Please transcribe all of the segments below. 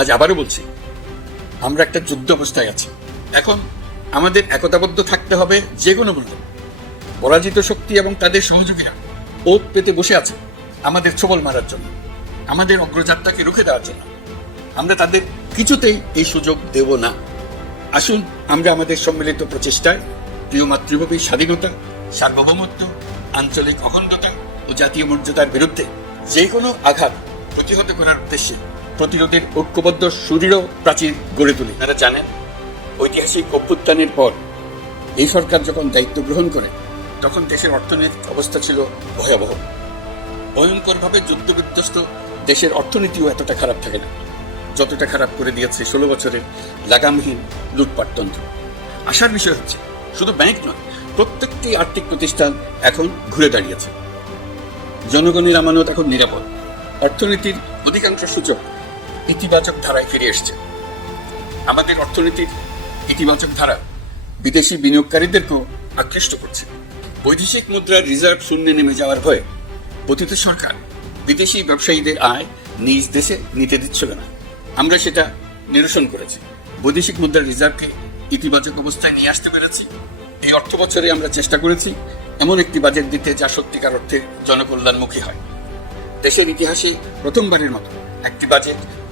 আজ আবারও বলছি, আমরা একটা যুদ্ধ অবস্থায় আছি। এখন আমাদের একতাবদ্ধ থাকতে হবে যে কোনো মূল্যে। পরাজিত শক্তি এবং তাদের সহযোগীরা ওত পেতে বসে আছে আমাদের ছবল মারার জন্য, আমাদের অগ্রযাত্রাকে রুখে দেওয়ার জন্য। আমরা তাদের কিছুতেই এই সুযোগ দেব না। আসুন, আমরা আমাদের সম্মিলিত প্রচেষ্টায় প্রিয় মাতৃভূমির স্বাধীনতা, সার্বভৌমত্ব, আঞ্চলিক অখণ্ডতা ও জাতীয় মর্যাদার বিরুদ্ধে যে কোনো আঘাত প্রতিহত করার উদ্দেশ্যে প্রতিরোধের ঐক্যবদ্ধ, সুদৃঢ় প্রাচীর গড়ে তুলি। আপনারা জানেন, ঐতিহাসিক অভ্যুত্থানের পর এই সরকার যখন দায়িত্ব গ্রহণ করে, তখন দেশের অর্থনৈতিক অবস্থা ছিল ভয়াবহ। ভয়ঙ্করভাবে যুদ্ধ বিধ্বস্ত দেশের অর্থনীতিও এতটা খারাপ থাকে না, যতটা খারাপ করে দিয়েছে ষোলো বছরের লাগামহীন লুটপাটতন্ত্র আসার বিষয় হচ্ছে, শুধু ব্যাংক নয়, প্রত্যেকটি আর্থিক প্রতিষ্ঠান এখন ঘুরে দাঁড়িয়েছে। জনগণের আমানত এখন নিরাপদ। অর্থনীতির অধিকাংশ সূচক ইতিবাচক ধারায় ফিরে এসছে। আমাদের অর্থনীতির ইতিবাচক ধারা বিদেশি বিনিয়োগকারীদেরকেও আকৃষ্ট করছে। বৈদেশিক মুদ্রার রিজার্ভ শূন্যে নেমে যাওয়ার ভয়ে পতিত সরকার বিদেশি ব্যবসায়ীদের আয় নিজ দেশে নিতে দিচ্ছিল না। আমরা সেটা নিরসন করেছি। বৈদেশিক মুদ্রার রিজার্ভকে ইতিবাচক অবস্থায় নিয়ে আসতে পেরেছি। এই অর্থ বছরে আমরা চেষ্টা করেছি এমন একটি বাজেট দিতে যা সত্যিকার অর্থে জনকল্যাণমুখী হয়। দেশের ইতিহাসে প্রথমবারের মতো একটি বাজেট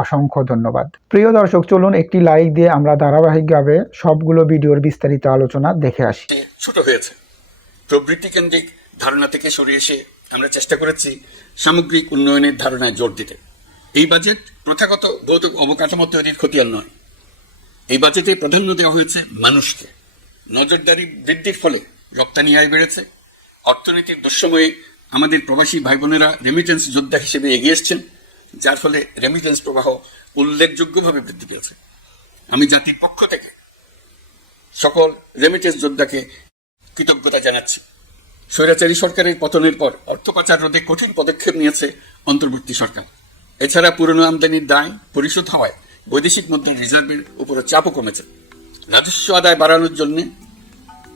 অসংখ্য ধন্যবাদ। প্রিয় দর্শক, চলুন একটি লাইক দিয়ে আমরা ধারাবাহিকভাবে সবগুলো ভিডিওর বিস্তারিত আলোচনা দেখে আসি। ছোট হয়েছে। প্রবৃত্তি কেন্দ্রিক ধারণা থেকে সরে এসে আমরা চেষ্টা করেছি সামগ্রিক উন্নয়নের ধারণায় জোর দিতে। এই বাজেট প্রথাগত ভৌতিক অবকাঠামো তৈরির খতিয়ান নয়। এই বাজেটে প্রাধান্য দেওয়া হয়েছে মানুষকে। নজরদারি বৃদ্ধির ফলে রপ্তানি আয় বেড়েছে। অর্থনীতির দুঃসময়ে আমাদের প্রবাসী ভাই বোনেরা রেমিটেন্স যোদ্ধা হিসেবে এগিয়ে এসছেন। যার ফলে রেমিটেন্স প্রবাহ উল্লেখযোগ্যভাবে বৃদ্ধি পেয়েছে। আমি জাতির পক্ষ থেকে সকল রেমিটেন্স যোদ্ধাকে কৃতজ্ঞতা জানাচ্ছি। স্বৈরাচারী সরকারের পতনের পর অর্থ পাচার রোধে কঠিন পদক্ষেপ নিয়েছে অন্তর্বর্তী সরকার। এছাড়া পুরনো আমদানির দায় পরিশোধ হওয়ায় বৈদেশিক মুদ্রার রিজার্ভের উপরে চাপও কমেছে। রাজস্ব আদায় বাড়ানোর জন্য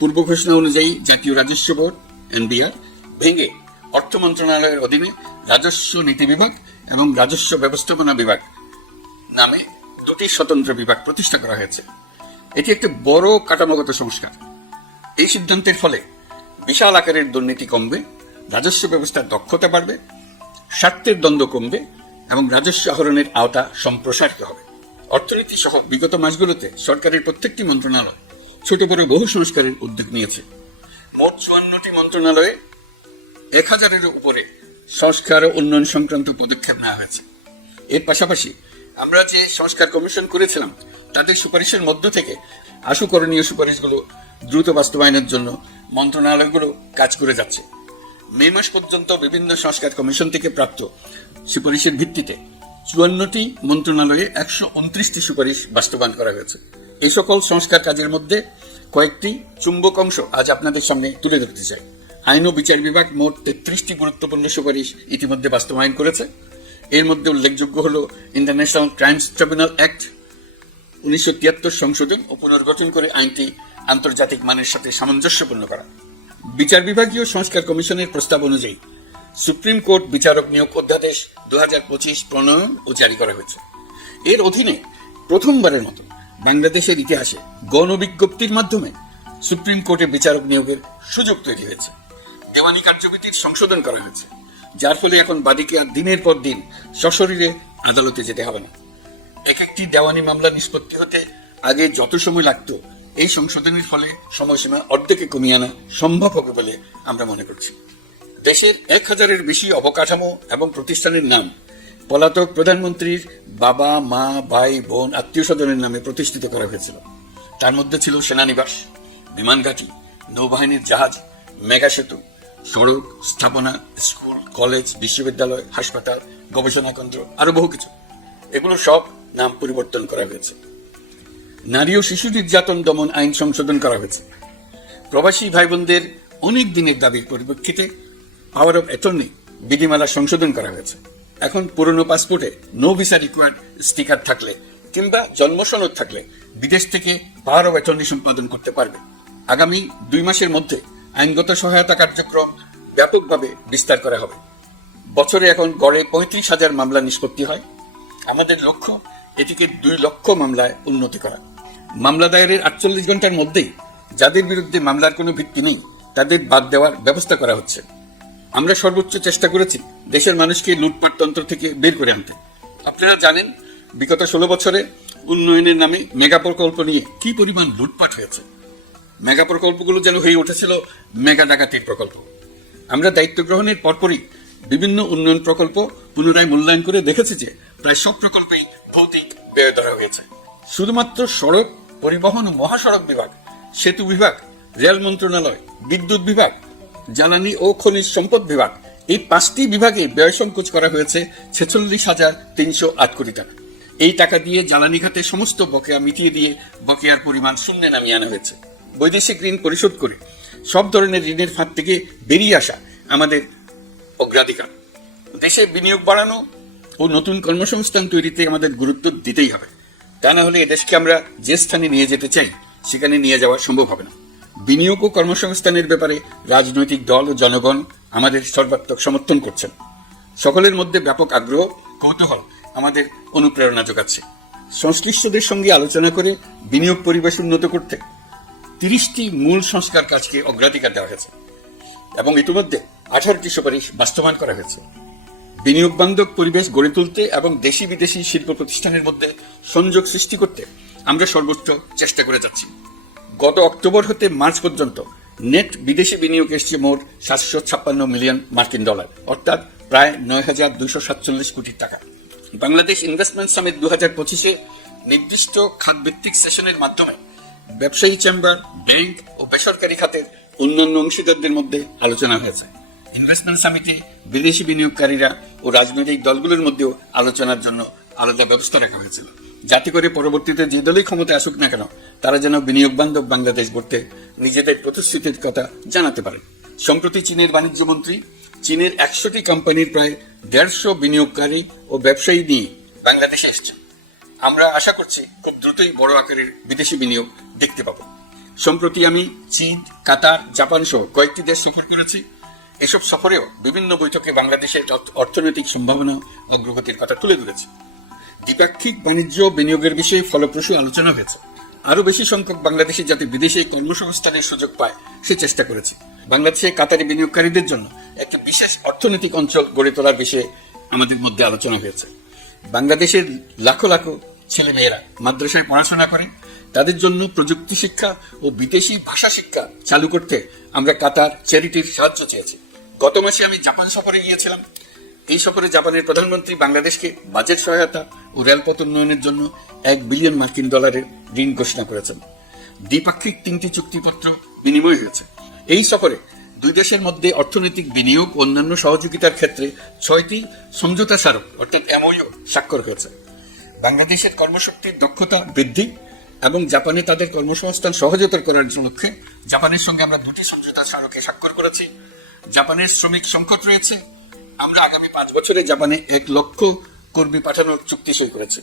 পূর্ব ঘোষণা অনুযায়ী জাতীয় রাজস্ব বোর্ড, এনবিআর, ভেঙে অর্থ মন্ত্রণালয়ের অধীনে রাজস্ব নীতি বিভাগ এবং রাজস্ব ব্যবস্থাপনা বিভাগ নামে দুটি স্বতন্ত্র বিভাগ প্রতিষ্ঠা করা হয়েছে। এটি একটি বড় কাঠামোগত সংস্কার। এই সিদ্ধান্তের ফলে বিশাল আকারের দুর্নীতি কমবে, রাজস্ব ব্যবস্থার দক্ষতা বাড়বে, স্বার্থের দ্বন্দ্ব কমবে এবং রাজস্ব আহরণের আওতা সম্প্রসারিত হবে। অর্থনীতি সহ বিগত মাসগুলোতে সরকারের প্রত্যেকটি মন্ত্রণালয় ছোট বড় বহু সংস্কারের উদ্যোগ নিয়েছে। মোট চুয়ান্নটি মন্ত্রণালয়ে এক হাজারের উপরে সংস্কার ও উন্নয়ন সংক্রান্ত পদক্ষেপ নেওয়া হয়েছে। এর পাশাপাশি আমরা যে সংস্কার কমিশন করেছিলাম, তাদের সুপারিশের মধ্য থেকে আশু করণীয় সুপারিশগুলো দ্রুত বাস্তবায়নের জন্য মন্ত্রণালয়গুলো কাজ করে যাচ্ছে। মে মাস পর্যন্ত বিভিন্ন সংস্কার কমিশন থেকে প্রাপ্ত সুপারিশের ভিত্তিতে চুয়ান্নটি মন্ত্রণালয়ে একশো উনত্রিশটি সুপারিশ বাস্তবায়ন করা হয়েছে। এই সকল সংস্কার কাজের মধ্যে কয়েকটি চুম্বক অংশ আজ আপনাদের সামনে তুলে ধরতে চাই। আইন ও বিচার বিভাগ মোট তেত্রিশটি গুরুত্বপূর্ণ সুপারিশ ইতিমধ্যে বাস্তবায়ন করেছে। এর মধ্যে উল্লেখযোগ্য হল ইন্টারন্যাশনাল ক্রাইমস ট্রাইব্যুনাল অ্যাক্ট, উনিশশো তিয়াত্তর সংশোধন ও পুনর্গঠন করে আইনটি আন্তর্জাতিক মানের সাথে সামঞ্জস্যপূর্ণ করা। বিচার বিভাগীয় সংস্কার কমিশনের প্রস্তাব অনুযায়ী সুপ্রিম কোর্ট বিচারক নিয়োগ অধ্যাদেশ দু হাজার পঁচিশ প্রণয়ন ও জারি করা হয়েছে। এর অধীনে প্রথমবারের মতো বাংলাদেশের ইতিহাসে গণ বিজ্ঞপ্তির মাধ্যমে সুপ্রিম কোর্টে বিচারক নিয়োগের সুযোগ তৈরি হয়েছে। দেওয়ানি কার্যবিধির সংশোধন করা হয়েছে, যার ফলে এখন বাদীকে আর দিনের পর দিন সশরীরে আদালতে যেতে হবে না। এক একটি দেওয়ানি মামলা নিষ্পত্তি হতে আগে যত সময় লাগতো, এই সংশোধনের ফলে সময়সীমা অর্ধেকে কমিয়ে আনা সম্ভব হবে বলে আমরা মনে করছি। দেশের এক হাজারের বেশি অবকাঠামো এবং প্রতিষ্ঠানের নাম পলাতক প্রধানমন্ত্রীর বাবা, মা, ভাই, বোন আত্মীয় স্বজনের নামে প্রতিষ্ঠিত করা হয়েছিল। তার মধ্যে ছিল সেনানিবাস বিমানঘাটি নৌবাহিনীর জাহাজ, মেগা সেতু সড়ক, স্থাপনা, স্কুল, কলেজ, বিশ্ববিদ্যালয়, হাসপাতাল, গবেষণা কেন্দ্র, আরও বহু কিছু। এগুলো সব নাম পরিবর্তন করা হয়েছে। নারী ও শিশু নির্যাতন দমন আইন সংশোধন করা হয়েছে। প্রবাসী ভাই বোনদের অনেক দিনের দাবির পরিপ্রেক্ষিতে পাওয়ার অফ অ্যাটর্নি বিধিমালা সংশোধন করা হয়েছে। এখন পুরনো পাসপোর্টে নো ভিসা রিকোয়ার্ড স্টিকার থাকলে কিংবা জন্মসনদ থাকলে বিদেশ থেকে পাওয়ার অফ অ্যাটর্নি সম্পাদন করতে পারবে। আগামী দুই মাসের মধ্যে আইনগত সহায়তা কার্যক্রম ব্যাপকভাবে বিস্তার করা হবে। বছরে এখন গড়ে পঁয়ত্রিশ হাজার মামলা নিষ্পত্তি হয়। আমাদের লক্ষ্য এটিকে দুই লক্ষ মামলায় উন্নতি করা। মামলা দায়েরের আটচল্লিশ ঘণ্টার মধ্যেই যাদের বিরুদ্ধে মামলার কোনো ভিত্তি নেই, তাদের বাদ দেওয়ার ব্যবস্থা করা হচ্ছে। আমরা সর্বোচ্চ চেষ্টা করেছি দেশের মানুষকে লুটপাট তন্ত্র থেকে বের করে আনতে। আপনারা জানেন, বিগত ষোলো বছরে উন্নয়নের নামে মেগা প্রকল্প নিয়ে কি পরিমাণ লুটপাট হয়েছে। মেগা প্রকল্পগুলো যেন হয়ে উঠেছিল মেগা ডাকাতির প্রকল্প। আমরা দায়িত্ব গ্রহণের পরপরই বিভিন্ন উন্নয়ন প্রকল্প পুনরায় মূল্যায়ন করে দেখেছি যে প্রায় সব প্রকল্পেই ভৌতিক ব্যয় ধরা হয়েছে। শুধুমাত্র সড়ক, পরিবহন ও মহাসড়ক বিভাগ, সেতু বিভাগ, রেল মন্ত্রণালয়, বিদ্যুৎ বিভাগ, জ্বালানি ও খনিজ সম্পদ বিভাগ এই পাঁচটি বিভাগে ব্যয় সংকোচ করা হয়েছে ছেচল্লিশ হাজার তিনশো আট কোটি টাকা। এই টাকা দিয়ে জ্বালানি খাতে সমস্ত বকেয়া মিটিয়ে দিয়ে বকেয়ার পরিমাণ শূন্যে নামিয়ে আনা হয়েছে। বৈদেশিক ঋণ পরিশোধ করে সব ধরনের ঋণের ফাঁদ থেকে বেরিয়ে আসা আমাদের অগ্রাধিকার। দেশে বিনিয়োগ বাড়ানো ও নতুন কর্মসংস্থান তৈরিতে আমাদের গুরুত্ব দিতেই হবে। তা না হলে এদেশকে আমরা যে স্থানে নিয়ে যেতে চাই, সেখানে নিয়ে যাওয়া সম্ভব হবে না। বিনিয়োগ ও কর্মসংস্থানের ব্যাপারে রাজনৈতিক দল ও জনগণ আমাদের সর্বাত্মক সমর্থন করছেন। সকলের মধ্যে ব্যাপক আগ্রহ, কৌতূহল আমাদের অনুপ্রেরণা যোগাচ্ছে। সংশ্লিষ্টদের সঙ্গে আলোচনা করে বিনিয়োগ পরিবেশ উন্নত করতে তিরিশটি মূল সংস্কার কাজকে অগ্রাধিকার দেওয়া হয়েছে এবং ইতিমধ্যে আঠারোটি সুপারিশ বাস্তবায়ন করা হয়েছে। বিনিয়োগ বান্ধব পরিবেশ গড়ে তুলতে এবং দেশি বিদেশি শিল্প প্রতিষ্ঠানের মধ্যে সংযোগ সৃষ্টি করতে আমরা সর্বোচ্চ চেষ্টা করে যাচ্ছি। গত অক্টোবর হতে মার্চ পর্যন্ত নেট বিদেশি বিনিয়োগ এসছে মোট সাতশো ছাপ্পান্ন মিলিয়ন মার্কিন ডলার, অর্থাৎ প্রায় নয় হাজার দুইশো সাতচল্লিশ কোটি টাকা। বাংলাদেশ ইনভেস্টমেন্ট সামিট দু হাজার পঁচিশে নির্দিষ্ট খাতভিত্তিক সেশনের মাধ্যমে ব্যবসায়ী চেম্বার, ব্যাংক ও বেসরকারি খাতের অন্যান্য অংশীদারদের মধ্যে আলোচনা হয়েছে। ইনভেস্টমেন্ট সামিটে বিদেশি বিনিয়োগকারীরা ও রাজনৈতিক দলগুলোর মধ্যেও আলোচনার জন্য আলাদা ব্যবস্থা রাখা হয়েছিল। যাতে করে পরবর্তীতে যে দলই ক্ষমতায় আসুক না কেন, তারা যেন বিনিয়োগ বান্ধব বাংলাদেশ গড়তে নিজেদের প্রতিশ্রুতির কথা জানাতে পারে। সম্প্রতি চীনের বাণিজ্য মন্ত্রী, চীনের একশোটি কোম্পানির প্রায় দেড়শো বিনিয়োগকারী ও ব্যবসায়ী নিয়ে বাংলাদেশে এসছেন। আমরা আশা করছি খুব দ্রুতই বড় আকারের বিদেশি বিনিয়োগ দেখতে পাবো। সম্প্রতি আমি চীন, কাতার, জাপান সহ কয়েকটি দেশ সফর করেছি। এসব সফরেও বিভিন্ন বৈঠকে বাংলাদেশের অর্থনৈতিক সম্ভাবনা, অগ্রগতির কথা তুলে ধরেছি। দ্বিপাক্ষিক বাণিজ্য বিনিয়োগের বিষয়ে ফলপ্রসূ আলোচনা হয়েছে। আরও বেশি সংখ্যক বাংলাদেশি যাতে বিদেশে কর্মসংস্থানের সুযোগ পায়, সে চেষ্টা করেছে। বাংলাদেশে কাতারি বিনিয়োগকারীদের জন্য একটি বিশেষ অর্থনৈতিক অঞ্চল গড়ে তোলার বিষয়ে আমাদের মধ্যে আলোচনা হয়েছে। বাংলাদেশের লাখো লাখো ছেলে মেয়েরা মাদ্রাসায় পড়াশোনা করে, তাদের জন্য প্রযুক্তি শিক্ষা ও বিদেশি ভাষা শিক্ষা চালু করতে আমরা কাতার চ্যারিটির সাহায্য চেয়েছি। গত মাসে আমি জাপান সফরে গিয়েছিলাম। এই সফরে জাপানের প্রধানমন্ত্রী বাংলাদেশকে বাজেট সহায়তা ও রেলপথ উন্নয়নের জন্য এক বিলিয়ন মার্কিন ডলারের ঋণ ঘোষণা করেছেন। দ্বিপাক্ষিক তিনটি চুক্তিপত্র বিনিময় হয়েছে। এই সফরে দুই দেশের মধ্যে অর্থনৈতিক বিনিয়োগ অন্যান্য সহযোগিতার ক্ষেত্রে ছয়টি সমঝোতা স্মারক, অর্থাৎ এমওইও স্বাক্ষর হয়েছে। বাংলাদেশের কর্মশক্তির দক্ষতা বৃদ্ধি এবং জাপানে তাদের কর্মসংস্থান সহজতর করার লক্ষ্যে জাপানের সঙ্গে আমরা দুটি সমঝোতা স্মারকে স্বাক্ষর করেছি। জাপানের শ্রমিক সংকট রয়েছে। আমরা আগামী পাঁচ বছরে জাপানে এক লক্ষ কর্মী পাঠানোর চুক্তি সই করেছি।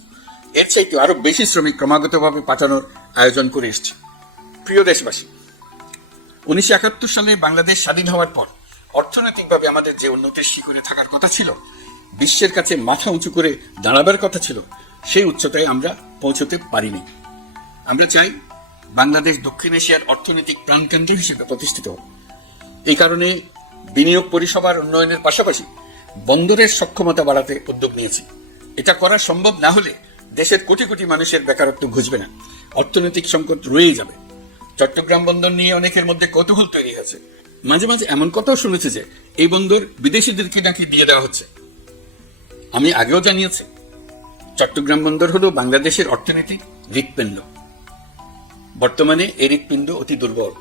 এর চাইতে আরও বেশি শ্রমিক ক্রমাগতভাবে পাঠানোর আয়োজন করে এসছে। প্রিয় দেশবাসী উনিশশো একাত্তর সালে বাংলাদেশ স্বাধীন হওয়ার পর অর্থনৈতিকভাবে আমাদের যে উন্নতির শিখরে থাকার কথা ছিল, বিশ্বের কাছে মাথা উঁচু করে দাঁড়াবার কথা ছিল, সেই উচ্চতায় আমরা পৌঁছতে পারিনি। আমরা চাই বাংলাদেশ দক্ষিণ এশিয়ার অর্থনৈতিক প্রাণকেন্দ্র হিসেবে প্রতিষ্ঠিত হোক। এই কারণে বিনিয়োগ পরিষেবার উন্নয়নের পাশাপাশি বন্দরের সক্ষমতা বাড়াতে উদ্যোগ নিয়েছি। এটা করা সম্ভব না হলে দেশের কোটি কোটি মানুষের বেকারত্ব ঘুচবে না। অর্থনৈতিক সংকট রয়েই যাবে। চট্টগ্রাম বন্দর নিয়ে অনেকের মধ্যে কৌতূহল তৈরি হয়েছে। মাঝে মাঝে এমন কথাও শুনেছে যে, এই বন্দর বিদেশিদেরকে নাকি দিয়ে দেওয়া হচ্ছে। আমি আগেও জানিয়েছি, চট্টগ্রাম বন্দর হলো বাংলাদেশের অর্থনীতি হৃৎপিণ্ড। বর্তমানে এই হৃৎপিণ্ড অতি দুর্বল।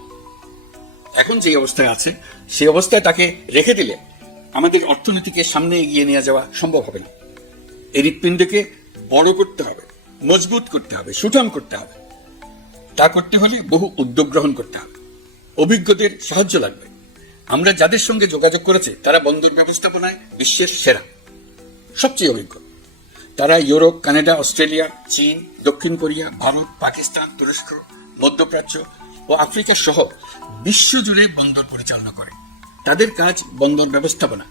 এখন যে অবস্থায় আছে, সেই অবস্থায় তাকে রেখে দিলে আমাদের অর্থনীতিকে সামনে এগিয়ে নিয়ে যাওয়া সম্ভব হবে না। এই হৃৎপিণ্ডকে বড় করতে হবে, মজবুত করতে হবে, সুঠাম করতে হবে। তা করতে হলে বহু উদ্যোগ গ্রহণ করতে হবে। অভিজ্ঞদের সাহায্য লাগবে। আমরা যাদের সঙ্গে যোগাযোগ করেছি, তারা বন্দর ব্যবস্থাপনায় বিশ্বের সেরা। সবচেয়ে অভিজ্ঞ। তারা ইউরোপ, কানাডা, অস্ট্রেলিয়া, চীন, দক্ষিণ কোরিয়া, ভারত, পাকিস্তান, তুরস্ক, মধ্যপ্রাচ্য ও আফ্রিকা সহ বিশ্বজুড়ে বন্দর পরিচালনা করে। তাদের কাজ বন্দর ব্যবস্থাপনা।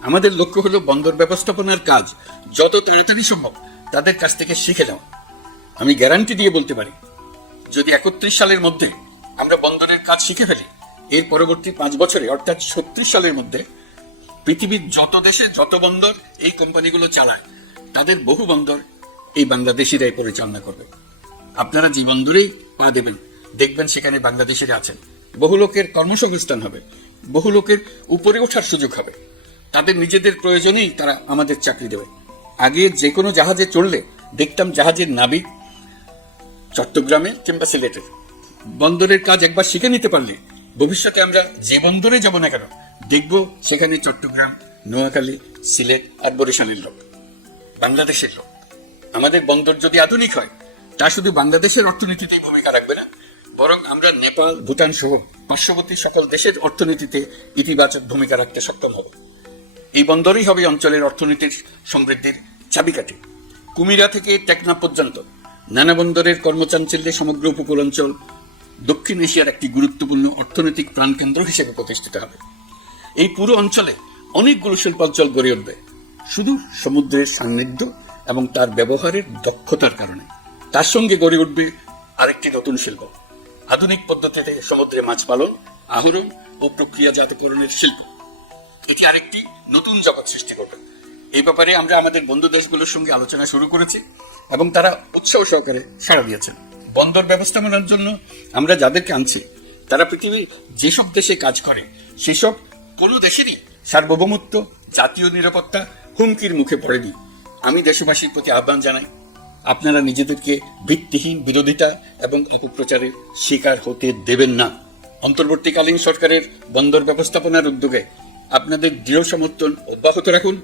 আমাদের লক্ষ্য হলো বন্দর ব্যবস্থাপনার কাজ যত তাড়াতাড়ি সম্ভব তাদের কাছ থেকে শিখে নেওয়া। আমি গ্যারান্টি দিয়ে বলতে পারি যদি একত্রিশ সালের মধ্যে আমরা বন্দরের কাজ শিখে ফেলি, এর পরবর্তী পাঁচ বছরে, অর্থাৎ ছত্রিশ সালের মধ্যে, পৃথিবীর যত দেশে যত বন্দর এই কোম্পানিগুলো চালায়, তাদের বহু বন্দর এই বাংলাদেশিরাই পরিচালনা করবে। আপনারা যে বন্দরেই পা দেবেন, দেখবেন সেখানে বাংলাদেশিরা আছেন। বহু লোকের কর্মসংস্থান হবে, বহু লোকের উপরে ওঠার সুযোগ হবে। তাদের নিজেদের প্রয়োজনেই তারা আমাদের চাকরি দেবে। আগে যে কোনো জাহাজে চললে দেখতাম জাহাজের নাবিক চট্টগ্রামে কিংবা সিলেটের বন্দরের কাজ একবার শিখে নিতে পারলে ভবিষ্যতে আমরা যে বন্দরে যাব না কেন, দেখব সেখানে চট্টগ্রাম, নোয়াখালী, সিলেট আর বরিশালের লোক, বাংলাদেশের লোক। আমাদের বন্দর যদি আধুনিক হয়, তা শুধু বাংলাদেশের অর্থনীতিতেই ভূমিকা রাখবে না, বরং আমরা নেপাল, ভুটান সহ পার্শ্ববর্তী সকল দেশের অর্থনীতিতে ইতিবাচক ভূমিকা রাখতে সক্ষম হব। এই বন্দরই হবে অঞ্চলের অর্থনীতির সমৃদ্ধির চাবিকাঠি। কুমিরা থেকে টেকনা পর্যন্ত নানা বন্দরের কর্মচাঞ্চল্যে সমগ্র উপকূল অঞ্চল দক্ষিণ এশিয়ার একটি গুরুত্বপূর্ণ অর্থনৈতিক প্রাণকেন্দ্র হিসেবে প্রতিষ্ঠিত হবে। এই পুরো অঞ্চলে অনেকগুলো শিল্পাঞ্চল গড়ে উঠবে, শুধু সমুদ্রের সান্নিধ্য এবং তার ব্যবহারের দক্ষতার কারণে। তার সঙ্গে গড়ে উঠবে আরেকটি নতুন শিল্প। আধুনিক পদ্ধতিতে সমুদ্রে মাছ পালন, আহরণ ও প্রক্রিয়াজাতকরণের শিল্প। এটি আরেকটি নতুন জগৎ সৃষ্টি করবে। এই ব্যাপারে আমরা আমাদের বন্ধু দেশগুলোর সঙ্গে আলোচনা শুরু করেছি এবং তারা উৎসাহ সহকারে সাড়া দিয়েছেন। বন্দর ব্যবস্থাপনার জন্য আমরা যাদেরকে আনছি, তারা পৃথিবীর যেসব দেশে কাজ করে, সেসব কোনো দেশেরই সার্বভৌমত্ব, জাতীয় নিরাপত্তা হুমকির মুখে পড়েনি। আমি দেশবাসীর প্রতি আহ্বান জানাই, আপনারা নিজেদেরকে ভিত্তিহীন বিরোধিতা এবং অপপ্রচারের শিকার হতে দেবেন না। অন্তর্বর্তীকালীন সরকারের বন্দর ব্যবস্থাপনার উদ্যোগে আপনাদের দৃঢ় সমর্থন অব্যাহত রাখুন।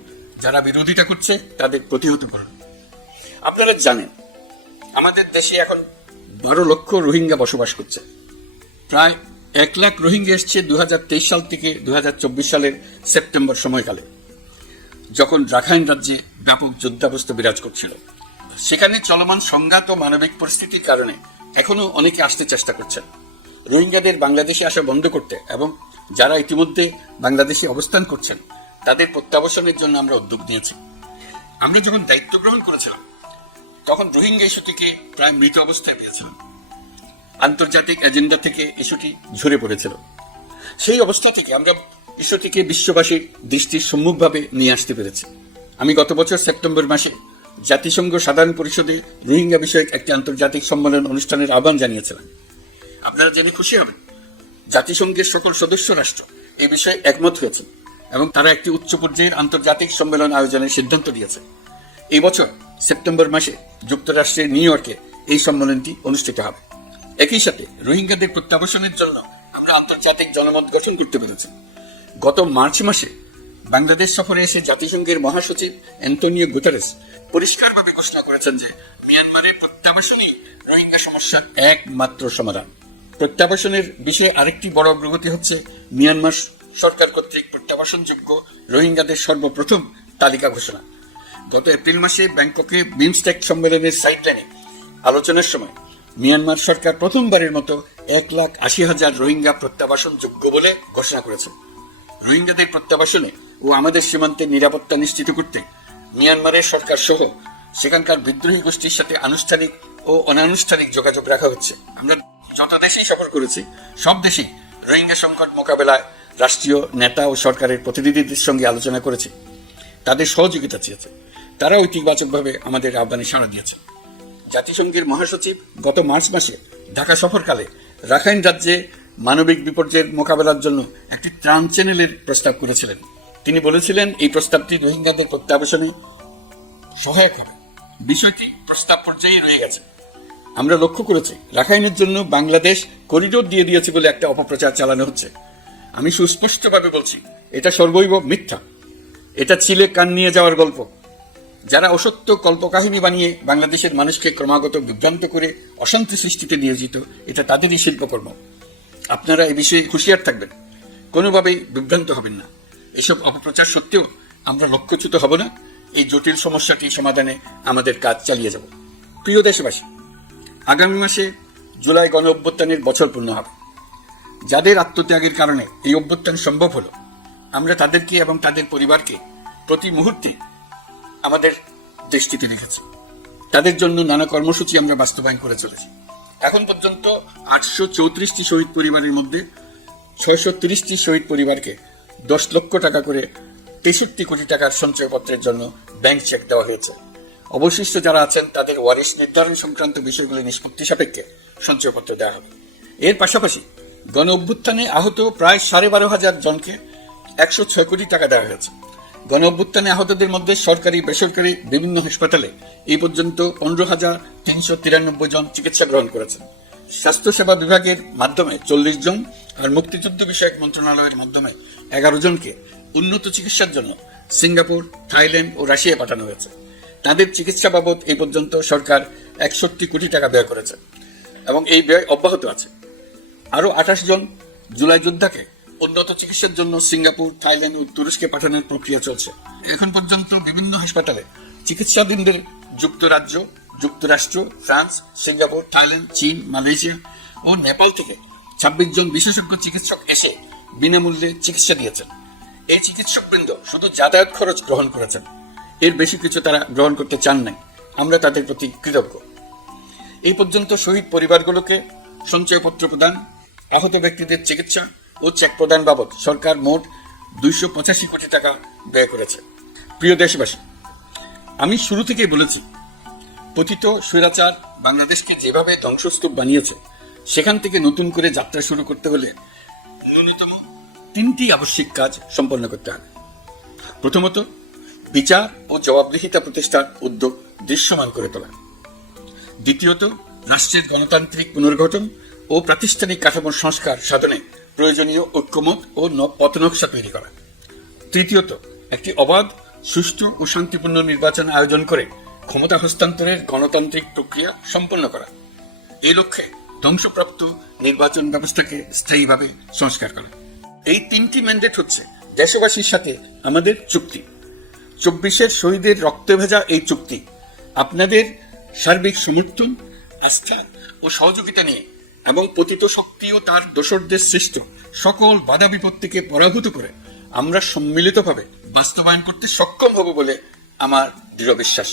যারা বিরোধিতা করছে, তাদের প্রতিহত করুন আপনারা জানেন, আমাদের দেশে এখন বারো লক্ষ রোহিঙ্গা বসবাস করছে। প্রায় এক লাখ রোহিঙ্গা এসছে দু সাল থেকে দুহাজার চব্বিশ সালের সেপ্টেম্বর সময়কালে, যখন রাখাইন রাজ্যে ব্যাপক যুদ্ধাবস্থা বিরাজ করছিল। সেখানে চলমান সংঘাত ও মানবিক পরিস্থিতির কারণে এখনও অনেকে আসতে চেষ্টা করছেন। রোহিঙ্গাদের বাংলাদেশে আসা বন্ধ করতে এবং যারা ইতিমধ্যে বাংলাদেশে অবস্থান করছেন তাদের প্রত্যাবাসনের জন্য আমরা উদ্যোগ নিয়েছি। আমরা যখন দায়িত্ব গ্রহণ করেছিলাম, তখন রোহিঙ্গা ইস্যুটিকে প্রায় মৃত অবস্থায় পেয়েছিলাম। আন্তর্জাতিক এজেন্ডা থেকে ইস্যুটি ঝরে পড়েছিল। সেই অবস্থা থেকে আমরা ইস্যুটিকে বিশ্ববাসীর দৃষ্টির সম্মুখভাবে নিয়ে আসতে পেরেছি। আমি গত বছর সেপ্টেম্বর মাসে জাতিসংঘ সাধারণ পরিষদে রোহিঙ্গা বিষয়ক একটি আন্তর্জাতিক সম্মেলন অনুষ্ঠানের আহ্বান জানিয়েছিলাম। আপনারা জেনে খুশি হবেন, জাতিসংঘের সকল সদস্য রাষ্ট্র এই বিষয়ে একমত হয়েছে। এবং তারা একটি উচ্চ পর্যায়ের আন্তর্জাতিক সম্মেলন আয়োজনের সিদ্ধান্ত দিয়েছে। এই বছর সেপ্টেম্বর মাসে যুক্তরাষ্ট্রের নিউ ইয়র্কে এই সম্মেলনটি অনুষ্ঠিত হবে। একই সাথে রোহিঙ্গাদের প্রত্যাবাসনের জন্য আমরা আন্তর্জাতিক জনমত গঠন করতে পেরেছি। গত মার্চ মাসে বাংলাদেশ সফরে এসে জাতিসংঘের মহাসচিব অ্যান্টনিও গুতারেস পরিষ্কারভাবে ঘোষণা করেছেন যে মিয়ানমারের প্রত্যাবাসনই রোহিঙ্গা সমস্যার একমাত্র সমাধান। প্রত্যাবাসনের বিষয়ে আরেকটি বড় অগ্রগতি হচ্ছে মিয়ানমার সরকার কর্তৃক প্রত্যাবাসনযোগ্য রোহিঙ্গাদের সর্বপ্রথম তালিকা ঘোষণা। গত এপ্রিল মাসে ব্যাংককে বিমস্টেক সম্মেলনের সাইডলাইনে আলোচনার সময় মিয়ানমার সরকার প্রথমবারের মতো এক লাখ আশি হাজার রোহিঙ্গা প্রত্যাবাসন যোগ্য বলে ঘোষণা করেছে। রোহিঙ্গাদের প্রত্যাবাসনে ও আমাদের সীমান্তে নিরাপত্তা নিশ্চিত করতে মিয়ানমারের সরকার সহ সেখানকার বিদ্রোহী গোষ্ঠীর সাথে আনুষ্ঠানিক ও অনানুষ্ঠানিক যোগাযোগ রাখা হচ্ছে। আমরা যত দেশেই সফর করেছি, সব দেশেই রোহিঙ্গা সংকট মোকাবেলায় রাষ্ট্রীয় নেতা ও সরকারের প্রতিনিধিদের সঙ্গে আলোচনা করেছে। তাদের সহযোগিতা চেয়েছে। তারা ঐতিবাচকভাবে আমাদের আহ্বানে সাড়া দিয়েছে। জাতিসংঘের মহাসচিব গত মার্চ মাসে ঢাকা সফরকালে রাখাইন রাজ্যে মানবিক বিপর্যয়ের মোকাবেলার জন্য একটি ত্রাণ চ্যানেলের প্রস্তাব করেছিলেন। তিনি বলেছিলেন, এই প্রস্তাবটি রোহিঙ্গাদের প্রত্যাবাসনে সহায়ক হবে। বিষয়টি প্রস্তাব পর্যায়ে রয়ে গেছে। আমরা লক্ষ্য করেছি, রাখাইনের জন্য বাংলাদেশ করিডোর দিয়ে দিয়েছে বলে একটা অপপ্রচার চালানো হচ্ছে। আমি সুস্পষ্টভাবে বলছি, এটা সর্বৈব মিথ্যা। এটা ছিলে কান নিয়ে যাওয়ার গল্প। যারা অসত্য কল্পকাহিনী বানিয়ে বাংলাদেশের মানুষকে ক্রমাগত বিভ্রান্ত করে অশান্তি সৃষ্টিতে নিয়োজিত, এটা তাদেরই শিল্পকর্ম। আপনারা এই বিষয়ে হুঁশিয়ার থাকবেন। কোনোভাবেই বিভ্রান্ত হবেন না। এসব অপপ্রচার সত্ত্বেও আমরা লক্ষ্যচ্যুত হব না। এই জটিল সমস্যাটি সমাধানে আমাদের কাজ চালিয়ে যাব। প্রিয় দেশবাসী, আগামী মাসে জুলাই গণ অভ্যুত্থানের বছর পূর্ণ হবে। যাদের আত্মত্যাগের কারণে এই অভ্যুত্থান সম্ভব হলো, আমরা তাদেরকে এবং তাদের পরিবারকে প্রতি মুহূর্তে আমাদের দৃষ্টিতে রেখেছি। তাদের জন্য নানা কর্মসূচি আমরা বাস্তবায়ন করে চলেছি। এখন পর্যন্ত আটশো চৌত্রিশটি শহীদ পরিবারের মধ্যে ছয়শো তিরিশটি শহীদ পরিবারকে দশ লক্ষ টাকা করে তেষট্টি কোটি টাকার সঞ্চয়পত্রের জন্য ব্যাংক চেক দেওয়া হয়েছে। অবশিষ্ট যারা আছেন, তাদের ওয়ারিশ নির্ধারণ সংক্রান্ত বিষয়গুলি নিষ্পত্তি সাপেক্ষে সঞ্চয়পত্র দেওয়া হবে। এর পাশাপাশি গণ অভ্যুত্থানে আহত প্রায় সাড়ে বারো হাজার জনকে একশো ছয় কোটি টাকা দেওয়া হয়েছে। গণ অভ্যুত্থানে আহতদের মধ্যে সরকারি, বেসরকারি বিভিন্ন হাসপাতালে এই পর্যন্ত পনেরো হাজার তিনশো তিরানব্বই জন চিকিৎসা গ্রহণ করেছেন। স্বাস্থ্যসেবা বিভাগের মাধ্যমে চল্লিশ জন আর মুক্তিযুদ্ধ বিষয়ক মন্ত্রণালয়ের মাধ্যমে এগারো জনকে উন্নত চিকিৎসার জন্য সিঙ্গাপুর, থাইল্যান্ড ও রাশিয়া পাঠানো হয়েছে। তাদের চিকিৎসা বাবদ এই পর্যন্ত সরকার একষট্টি কোটি টাকা ব্যয় করেছে এবং এই ব্যয় অব্যাহত আছে। আরও আঠাশ জন জুলাই যোদ্ধাকে উন্নত চিকিৎসার জন্য সিঙ্গাপুর, থাইল্যান্ড ও তুরস্কে পাঠানোর প্রক্রিয়া চলছে। এখন পর্যন্ত বিভিন্ন হাসপাতালে চিকিৎসাধীনদের যুক্তরাজ্য, যুক্তরাষ্ট্র, ফ্রান্স, সিঙ্গাপুর, থাইল্যান্ড, চীন, মালয়েশিয়া ও নেপাল থেকে ছাব্বিশ জন বিশেষজ্ঞ চিকিৎসক এসে বিনামূল্যে চিকিৎসা দিয়েছেন। এই চিকিৎসকবৃন্দ শুধু যাতায়াত খরচ গ্রহণ করেছেন, এর বেশি কিছু তারা গ্রহণ করতে চান নাই। আমরা তাদের প্রতি কৃতজ্ঞ। এই পর্যন্ত শহীদ পরিবারগুলোকে সঞ্চয়পত্র প্রদান আহত ব্যক্তিদের চিকিৎসা ও চেক প্রদান বাবদ সরকার মোট দুইশো পঁচাশি কোটি টাকা ব্যয় করেছে। প্রিয় দেশবাসী, আমি শুরু থেকেই বলেছি, পতিত স্বৈরাচার বাংলাদেশকে যেভাবে ধ্বংসস্তূপ বানিয়েছে, সেখান থেকে নতুন করে যাত্রা শুরু করতে হলে ন্যূনতম তিনটি আবশ্যিক কাজ সম্পন্ন করতে হবে। প্রথমত, বিচার ও জবাবদিহিতা প্রতিষ্ঠার উদ্যোগ দৃশ্যমান করে তোলা। দ্বিতীয়ত, রাষ্ট্রের গণতান্ত্রিক পুনর্গঠন ও প্রাতিষ্ঠানিক কাঠামোর সংস্কার সাধনে প্রয়োজনীয় ঐক্যমত ও পথনকশা তৈরি করা। তৃতীয়ত, একটি অবাধ, সুষ্ঠু ও শান্তিপূর্ণ নির্বাচন আয়োজন করে ক্ষমতা হস্তান্তরের গণতান্ত্রিক প্রক্রিয়া সম্পন্ন করা। এই লক্ষ্যে ধ্বংসপ্রাপ্ত নির্বাচন ব্যবস্থাকে স্থায়ীভাবে সংস্কার করা। এই তিনটি ম্যান্ডেট হচ্ছে দেশবাসীর সাথে আমাদের চুক্তি। চব্বিশের শহীদের রক্তে ভেজা এই চুক্তি, আপনাদের সার্বিক সমর্থন, আস্থা ও সহযোগিতা নিয়ে এবং পতিত শক্তি ও তার দোসরদের সৃষ্ট। সকল বাধা বিপত্তিকে পরাভূত করে আমরা সম্মিলিতভাবে বাস্তবায়ন করতে সক্ষম হব বলে আমার দৃঢ় বিশ্বাস।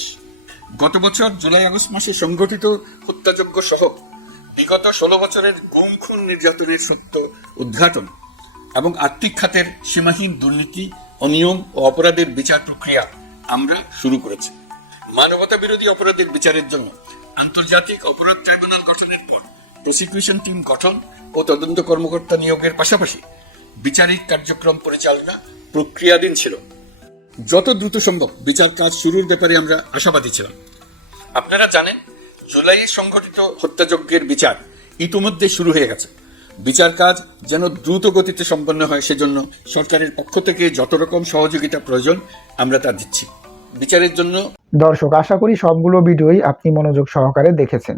গত বছর জুলাই আগস্ট মাসে সংগঠিত হত্যাযজ্ঞ সহ বিগত ষোলো বছরের গুম খুন নির্যাতনের সত্য উদ্ঘাটন এবং আর্থিক খাতের সীমাহীন দুর্নীতি, অনিয়ম ও অপরাধের বিচার প্রক্রিয়া আমরা শুরু করেছি। মানবতা বিরোধী অপরাধের বিচারের জন্য আন্তর্জাতিক অপরাধ ট্রাইব্যুনাল গঠনের পর প্রসিকিউশন টিম গঠন ও তদন্ত কর্মকর্তা নিয়োগের পাশাপাশি বিচারিক কার্যক্রম পরিচালনা প্রক্রিয়াধীন ছিল। যত দ্রুত সম্ভব বিচার কাজ শুরুর ব্যাপারে আমরা আশাবাদী ছিলাম। আপনারা জানেন, জুলাইয়ে সংঘটিত হত্যাযজ্ঞের বিচার ইতিমধ্যে শুরু হয়ে গেছে। বিচার কাজ যেন দ্রুত গতিতে সম্পন্ন হয় সেজন্য সরকারের পক্ষ থেকে যত রকম সহযোগিতা প্রয়োজন, আমরা তা দিচ্ছি। বিচারের জন্য দর্শক, আশা করি সবগুলো ভিডিওই আপনি মনোযোগ সহকারে দেখেছেন।